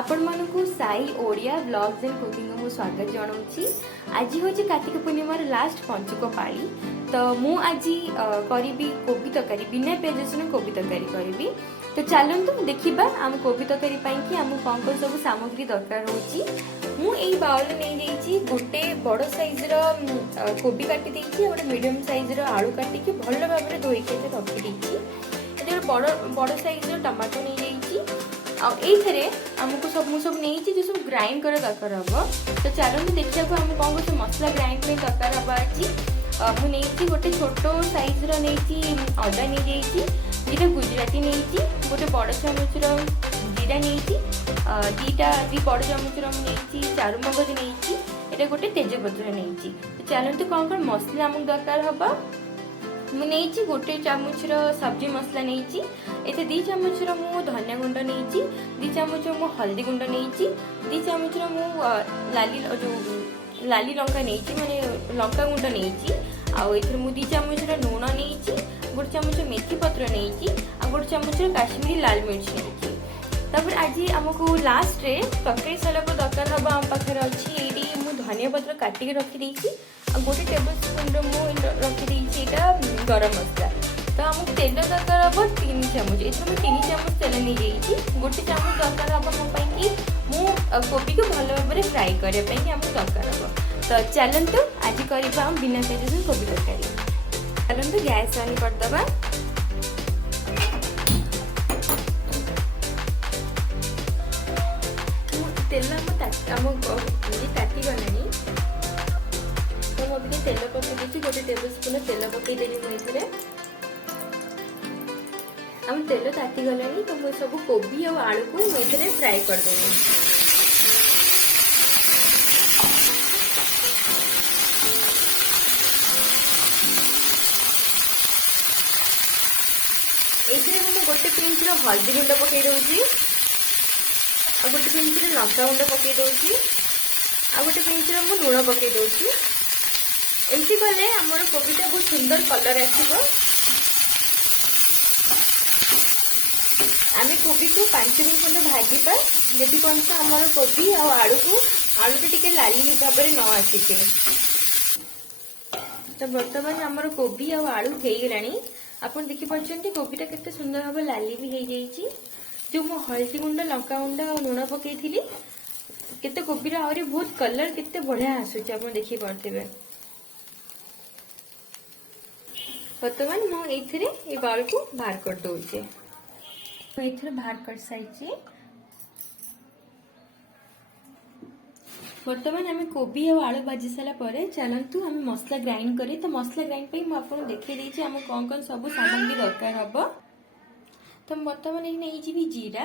आपण Manku Sai Odia blogs and cooking को स्वागत जनाऊँगी। आज हूँ कार्तिक पूर्णिमार लास्ट पंचुक पाली। तो मु आज करी कोबी तरकारी बिना पियाज रसुण कोबी तरकारी करी। तो चलतु देखा आम कोबी तरकारी कि आम कौन कौन सब सामग्री दरकार होई बाउल नहीं गोटे बड़ साइजर कोबी काटी गोटे मीडियम साइजर आलू काटिकी भल भाव में धोईके रखी बड़ बड़ साइजर टमाटो नहीं आमको सब नहीं जो सब ग्राइंड कर दरकार हम। तो चलते देखा आम कौन कौन मसला ग्राइंड दरकार हम। आज मुझे गोटे छोट साइजर नहीं अदा नहीं दीटा गुजराती नहीं गोटे बड़ चामचर जीरा नहीं दी बड़ चामचर नहीं चारू मगज नहीं ये गोटे तेजपत्र नहीं। तो चलते कौन कौन मसला आमको दरकार हम। मुझे गोटे चामचर सब्जी मसला नहीं ये 2 चामचर मु धनिया गुंड नहीं 2 चामच मु हल्दी गुंड नहीं 2 चामचर मु लाली लंका नहीं माने लंका गुंड नहीं आउ 2 चामचर लुण नहीं गोटे चामच मेथी पत्र नहीं आ गोटे चामचर काश्मीरी लाल मिर्च नहीं। तापर आज आमको लास्ट रे तरकारी सारा को दरकार हम आम पाखे अच्छी ये धनिया पत्र काटिक रखी गोटे टेबल स्पून मु रखी गरम मसला। तो आमको तेल दरकार हम 3 चामच ये 3 चामच तेल नहीं गोटे चामच दरकार हम कि कोबी को भल भाव में फ्राए करने आमको दरकार हम। तो चलतु आज करवा बिना पियाज कोबी तरकारी। चलतु गैस ऑन करदबा। तेल आम ताती गलानी तो मुझे तेल पकई गोटे टेबल स्पून तेल पकईदेली मुझे आम तेल ताती गलानी। तो मुझे सब कोबी और आलू को मुझे फ्राए करदेवी। ये मुझे गोटे पिंच हल्दी गुंड पकई दूसरी आ गोटे पिंच लंका गुंड पकई दूसरी आ गोटे पिंच मु लुण पकई दूसरी। एमती कले आमर कोबीटा बहुत सुंदर कलर आसो। आम कोबी को 5 मिनट खंड भाजपा जी पर्यंत आमर कोबी आ आलू को आलूटा टी लाली भाव में न आसीचे। तो बर्तमान आमर कोबी आ आलू हो गलानी आपन देखि पाछंती कोबीटा केते सुंदर भाव लाली भी हो जाइए। जो मु हल्दी गुंड लंका गुंड और लुण पकई थी केते कोबीर आहरी बहुत कलर केते बढ़िया आसुचे आप देखि पारथिबे। बर्तमान मुझे बाउल को बाहर कर दूचे बाहर कर सारी। बर्तमान आम कोबी और आलू भाजी सारा चलतु आम मसला ग्राइंड करें। तो मसला ग्राइंड पे मुझे देखी आम कौन कौन सब सामग्री दरकार हम। तो बर्तमान ये नहीं जी जीरा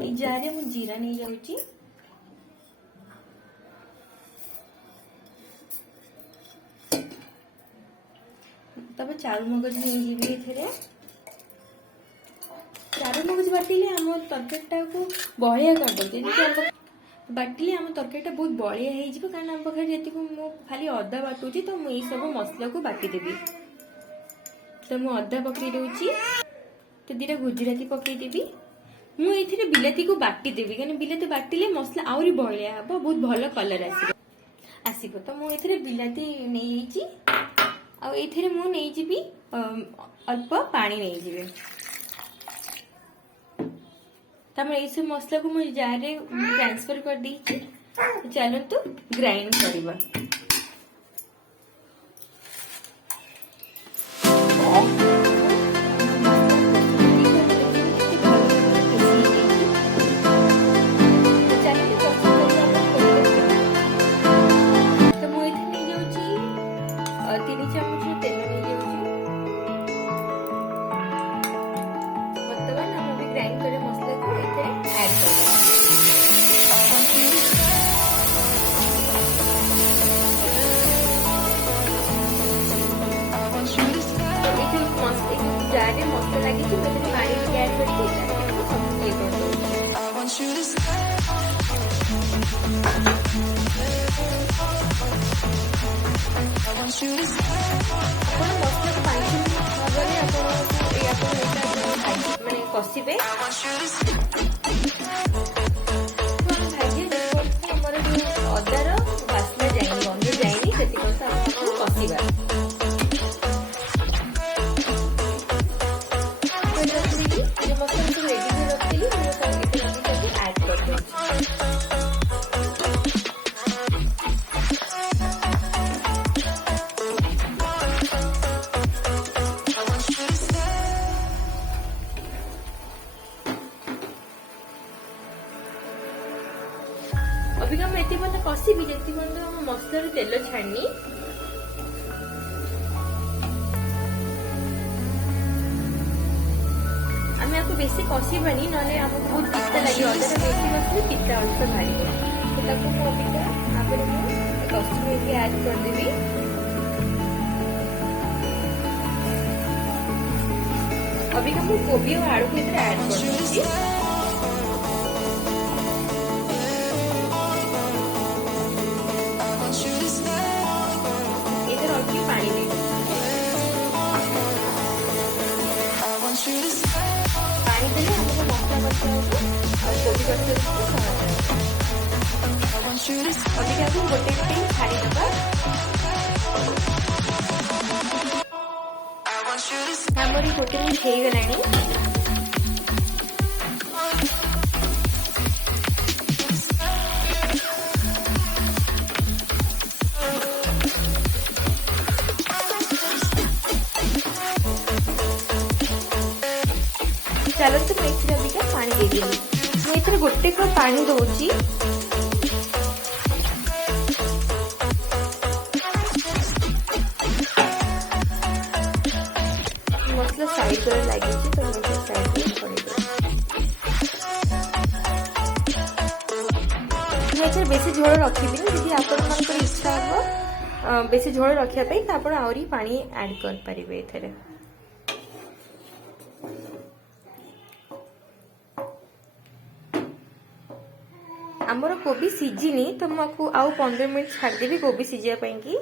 ये जार मु जीरा नहीं जाऊँगी तब चारू मगज नहीं चारू मगज बाटिले आम तरकारीटा को बलिया कर बाटिले आम तरकारीटा बहुत बलिया हो कारण आम पाखे जी खाली अदा बाटुची। तो मुझे सब मसला को बाटीदेवी। तो मुझे अदा पकई दूची तो 2टा गुजराती पकईदेवी। मुझे बिलाती को बाटीदेवी कहीं बिलाती बाटिले मसला आहरी बलिया हम बहुत भल कलर आसो। तो मुझे बिलाती नहीं मुझे अल्प पानी नहीं जी। ये सब मसला को मुझे जार ट्रांसफर कर दी। चलतु ग्राइंड करवा। जारे मसला लगी पानी ऐड करके मसला को 5 मिनट कषिबे। ଏତେ ପର୍ଯ୍ୟନ୍ତ କଷିବି ଯେତେ ପର୍ଯ୍ୟନ୍ତ ଆମ ମସଲାରୁ ତେଲ ଛାଡିନି। ଆମେ ଆକୁ ବେଶୀ କଷିବାନି, ନହେଲେ ଆମକୁ ବହୁତ ପିତା ଲାଗିବ। ଅଦାଟା ବେଶୀ କଷିଲେ ପିତା ଅଂଶ ବାହାରିବ। ତ ତାକୁ ମୁଁ ଅବିକା ତାପରେ ମୁଁ କସ୍ତୁରୀ ମେଥି ଆଡ୍ କରିଦେବି। ଅବିକା ମୁଁ କୋବି ଆଉ ଆଳୁକୁ ଏଥିରେ ଆଡ୍ କରିଦେଉଛି। ଏଥିରେ ଅଳ୍ପ ପାଣି ଦେବି। ପାଣି ଦେଲେ ଆମକୁ ମସଲା କଷିବାକୁ ଆଉ କୋବି କଷିବାକୁ ସହଜ ହେବ। ଅବିକାକୁ ଗୋଟେ ମିନିଟ୍ ଛାଡ଼ିଦେବା। ଆମର ଗୋଟେ ମିନିଟ୍ ହେଇଗଲାଣି। ଚାଲନ୍ତୁ ମୁଁ ଏଥିରେ ଅବିକା ପାଣି ଦେଇଦେବି। ମୁଁ ଏଥିରେ ଗୋଟେ କପ୍ ପାଣି ଦଉଛି। ମସଲା ସାଇଡରେ ଲାଗିଛି, ତ ମୁଁ ଏଠି ସାଇଡରେ ଛଡ଼େଇଦେବି। ମୁଁ ଏଥିରେ ବେଶୀ ଝୋଳ ରଖିବିନି। ଯଦି ଆପଣମାନଙ୍କର ଇଚ୍ଛା ହେବ ବେଶୀ ଝୋଳ ରଖିବା ପାଇଁ, ତ ଆପଣ ଆହୁରି ପାଣି ଆଡ୍ କରିପାରିବେ ଏଥିରେ। ଆମର କୋବି ସିଝିନି, ତ ମୁଁ ଆକୁ ଆଉ 15 ମିନିଟ୍ ଛାଡ଼ିଦେବି କୋବି ସିଝିବା ପାଇଁ କି।